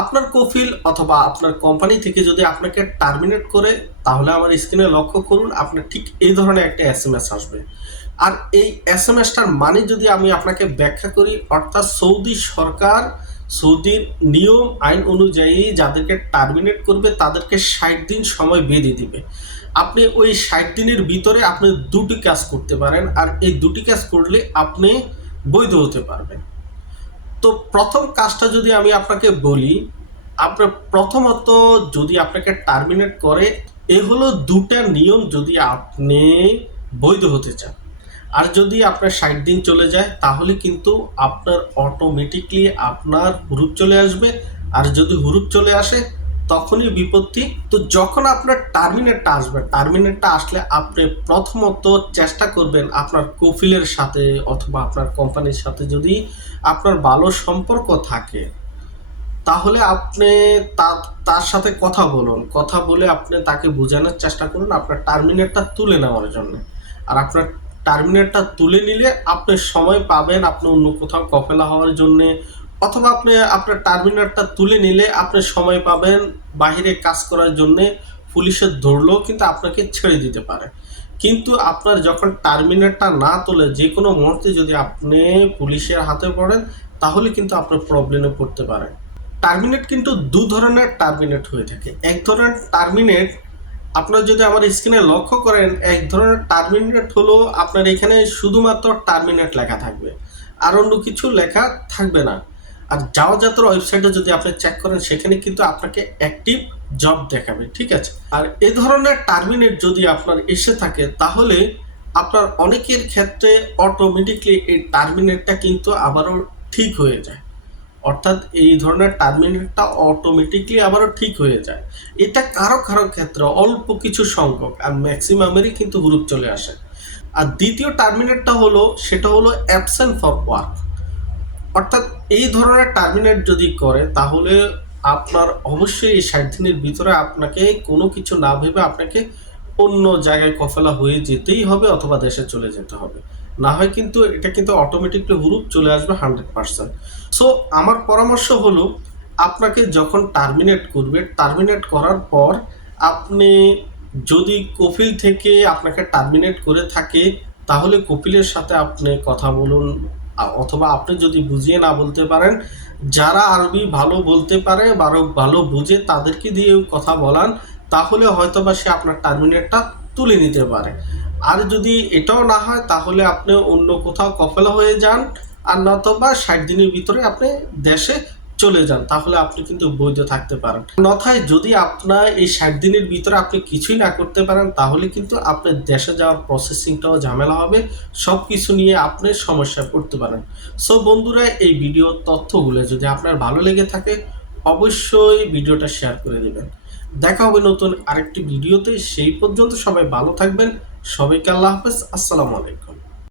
আপনার কফিল অথবা আপনার কোম্পানি থেকে যদি আপনাকে টার্মিনেট করে, তাহলে আমার স্ক্রিনে লক্ষ্য করুন, আপনার ঠিক এই ধরনের একটা এস এম এস আসবে। আর এই এস এম এসটার মানে যদি আমি আপনাকে ব্যাখ্যা করি, অর্থাৎ সৌদি সরকার, সৌদির নিয়ম, আইন অনুযায়ী যাদেরকে টার্মিনেট করবে, তাদেরকে ষাট দিন সময় বেঁধে দিবে। আপনি ওই ষাট দিনের ভিতরে আপনি দুটি কাজ করতে পারেন, আর এই দুটি কাজ করলে আপনি বৈধ হতে পারবেন। তো প্রথম কাজটা যদি আমি আপনাকে বলি, আপনার প্রথমত যদি আপনাকে টার্মিনেট করে, এ হলো দুটা নিয়ম যদি আপনি বৈধ হতে চান। আর যদি আপনার ষাট দিন চলে যায়, তাহলে কিন্তু আপনার অটোমেটিকলি আপনার হুরুপ চলে আসবে। আর যদি হুরুপ চলে আসে তখনই বিপত্তি। তো যখন আপনার টার্মিনেটটা আসবে, টার্মিনেটটা আসলে আপনি প্রথমত চেষ্টা করবেন আপনার কফিলের সাথে অথবা আপনার কোম্পানির সাথে যদি আপনার ভালো সম্পর্ক থাকে, তাহলে আপনি তার সাথে কথা বলুন। কথা বলে আপনি তাকে বোঝানোর চেষ্টা করুন আপনার টার্মিনেটটা তুলে নেওয়ার জন্য। আর আপনার টার্মিনেটটা তুলে নিলে আপনি সময় পাবেন আপনি অন্য কোথাও কফেলা হওয়ার জন্যে অথবা আপনি আপনার টার্মিনেটটা তুলে নিলে আপনি সময় পাবেন বাহিরে কাজ করার জন্যে পুলিশের ধরলেও কিন্তু আপনাকে ছেড়ে দিতে পারে। কিন্তু আপনার যখন টার্মিনেটটা না তোলে যে কোনো মুহূর্তে যদি আপনি পুলিশের হাতে পড়েন, তাহলে কিন্তু আপনার প্রবলেমে পড়তে পারেন টার্মিনেট কিন্তু দু ধরনের টার্মিনেট হয়ে থাকে। এক ধরনের টার্মিনেট আপনার যদি আমার স্ক্রিনে লক্ষ্য করেন, এক ধরনের টার্মিনেট হলো আপনার এখানে শুধুমাত্র টার্মিনেট লেখা থাকবে। আর অন্য কিছু লেখা থাকবে না। আর যাওয়া যাত্রার ওয়েবসাইটে যদি আপনি চেক করেন, সেখানে কিন্তু আপনাকে অ্যাক্টিভ জব দেখাবে, ঠিক আছে? আর এ ধরনের টার্মিনেট যদি আপনার এসে থাকে, তাহলে আপনার অনেকের ক্ষেত্রে অটোমেটিকলি এই টার্মিনেটটা কিন্তু আবারও ঠিক হয়ে যায়। অর্থাৎ এই ধরনের টার্মিনেটটা অটোমেটিকলি আবারও ঠিক হয়ে যায়। এটা কারও কারও ক্ষেত্রে অল্প কিছু সংখ্যক, আর ম্যাক্সিমামেরই কিন্তু গ্রুপ চলে আসে। আর দ্বিতীয় টার্মিনেটটা হলো, সেটা হলো অ্যাবসেন্ট ফর ওয়ার্ক অর্থাৎ এই ধরনের টার্মিনেট যদি করে, তাহলে আপনার অবশ্যই এই ষাট দিনের ভিতরে আপনাকে কোনো কিছু না ভেবে আপনাকে অন্য জায়গায় কফেলা হয়ে যেতেই হবে অথবা দেশে চলে যেতে হবে। না হয় কিন্তু এটা কিন্তু অটোমেটিকলি হুরুপ চলে আসবে হান্ড্রেড পার্সেন্ট সো আমার পরামর্শ হলো, আপনাকে যখন টার্মিনেট করবে টার্মিনেট করার পর আপনি যদি কপিল থেকে আপনাকে টার্মিনেট করে থাকে, তাহলে কপিলের সাথে আপনি কথা বলুন অথবা আপনি যদি বুঝিয়ে না বলতে পারেন, যারা আরবি ভালো বলতে পারে বারো ভালো বুঝে, তাদেরকে দিয়ে কথা বলান, তাহলে হয়তো বা সে আপনার টার্মিনেটটা তুলে নিতে পারে। আর যদি এটাও না হয়, তাহলে আপনি অন্য কোথাও কফেলা হয়ে যান, আর নতবা ষাট দিনের ভিতরে আপনি দেশে চলে যান, তাহলে আপনি কিন্তু বৈধ থাকতে পারেন। নথায় যদি আপনার এই ষাট দিনের ভিতরে আপনি কিছুই না করতে পারেন, তাহলে কিন্তু আপনার দেশে যাওয়ার প্রসেসিংটাও ঝামেলা হবে সব কিছু নিয়ে আপনি সমস্যায় পড়তে পারেন। সো বন্ধুরা, এই ভিডিওর তথ্যগুলো যদি আপনার ভালো লেগে থাকে, অবশ্যই ভিডিওটা শেয়ার করে দেবেন। দেখা হবে নতুন আরেকটি ভিডিওতে সেই পর্যন্ত সবাই ভালো থাকবেন। সবাইকে আল্লাহ হাফেজ, আসসালামু আলাইকুম।